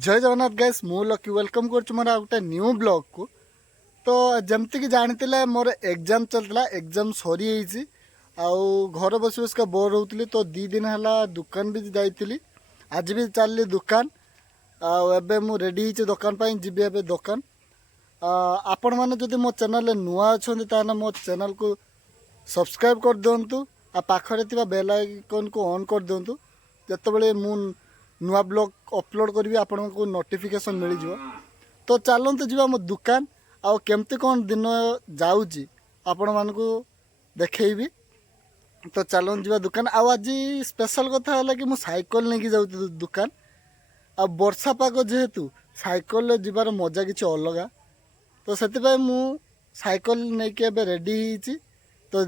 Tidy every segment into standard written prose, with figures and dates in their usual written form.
जय जगन्नाथ गैस मु lucky welcome कर मोर गोटे न्यू ब्लॉग को। तो जमती कि जानी मोर एग्जाम चलता एग्जाम सरी घर बस बसका बोर होती तो 2 दिन है दुकान भी जाइली आज भी चलली दुकान आबे मु रेडी होती दुकान पर जी ए दुकान आपण मैंने जदि मो चैनल नुआ अच्छा मो चैनल को सब्सक्राइब कर दिंतु आ पाखे बेल आइकन को ऑन कर दिंतु जिते मु नुआ ब्लॉग अपलोड करी आपण को नोटिफिकेशन मिल जाव। तो चलते जी मो दुकान आउ केमती कौन दिन जाऊँगी आपण मानक देखी। तो चलन जी दुकान आज स्पेशल कथा है कि साइकिल नहीं जाऊँ दुकान आ वर्षा पाग जेहेतु साइकिल जीवार मजा किसी अलग। तो से साइकिल नहीं कि रेडी होती तो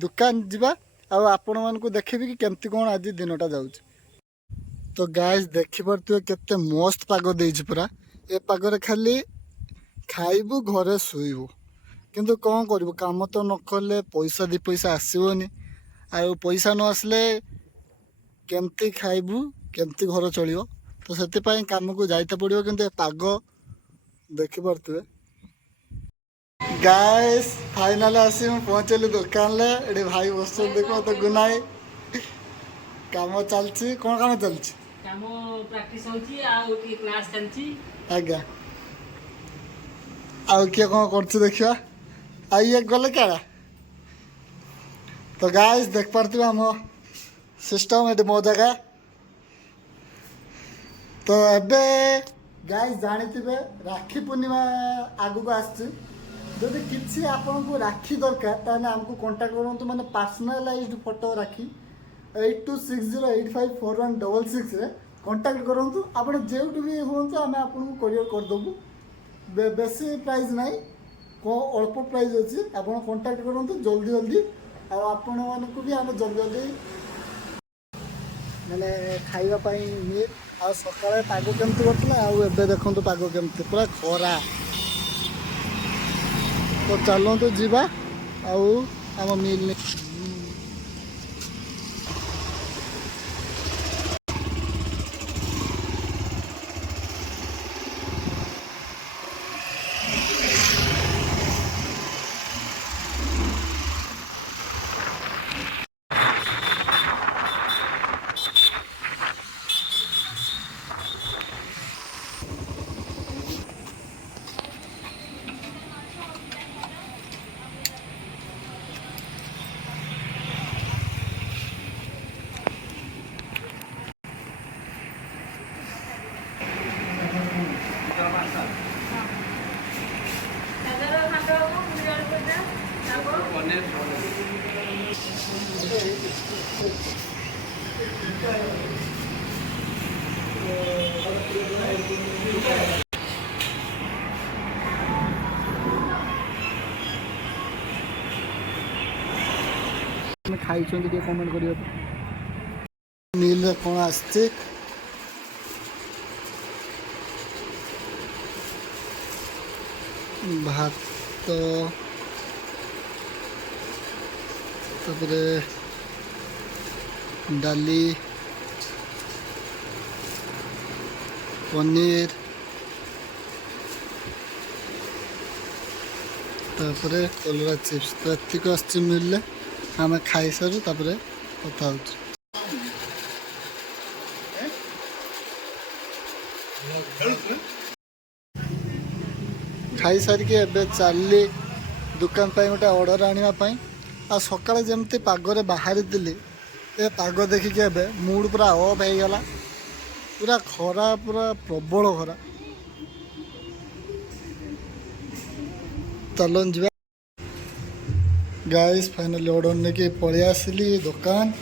दुकान जीवा आपण मानक देखी कि केमती कौन आज दिनटा जाऊँ। तो गाइस देखी पारे केते मस्त पाग देछि पूरा ए पागरे खाली खाइबू घरे शुइबू किंतु कौन करू काम तो न कले पैसा 2 पैसा आसबनी आ पैसा न आसले केमती खाइबू केमती घर चलियो। तो से काम को जाइते पड़ो कि पाग देखी पारे गाइस फाइनल आसी पहुँचली दुकान ले भाई बस देखो तो गुनाए काम चलती कौन काम चलती काम प्रैक्टिस होची आ ओटी क्लास चलची आज्ञा आउ किए कौन कर देखा आइए गले क्या। तो गाइस देख पार्थे आम सिस्टम ये मो जगह। तो एबे गाइस जानी राखी पूर्णिमा आगू आदि किसी आपन को राखी दरकार ताने हमको कांटेक्ट करूँ मैंने पर्सनलाइज्ड फोटो राखी 8260854166 रे कांटेक्ट करूँ आप जो भी हूँ आम आपको कोरियर करदेबू बेसी प्राइस ना अल्प प्राइस अच्छी आप कांटेक्ट करूँ जल्दी जल्दी आपण मानक भी आम जल्दी जल्दी मैंने खावाई मिल आ सकाଳେ पाग केमती करता आबे देखो पाग केमती पूरा खरा। तो चलते जीवा आम मिल खाई कमेंट कर मिल कौन आसचे भात तापरे डाली पनीर तापरे कलरा चिप्स तो एतिक आस मिलले आम खाई सारू तापरे कथा हो खाई सारिके एबे चलली दुकान पे गोटे ऑर्डर आने आ सकाଳେ जमती पागरे बाहरी ए पाग देखिके एबे मूड पूरा ऑफ हो गला पूरा खरा पूरा प्रबल खरा। चलन जी गाइस फाइनली ऑर्डर नहीं पलि आसली दुकान।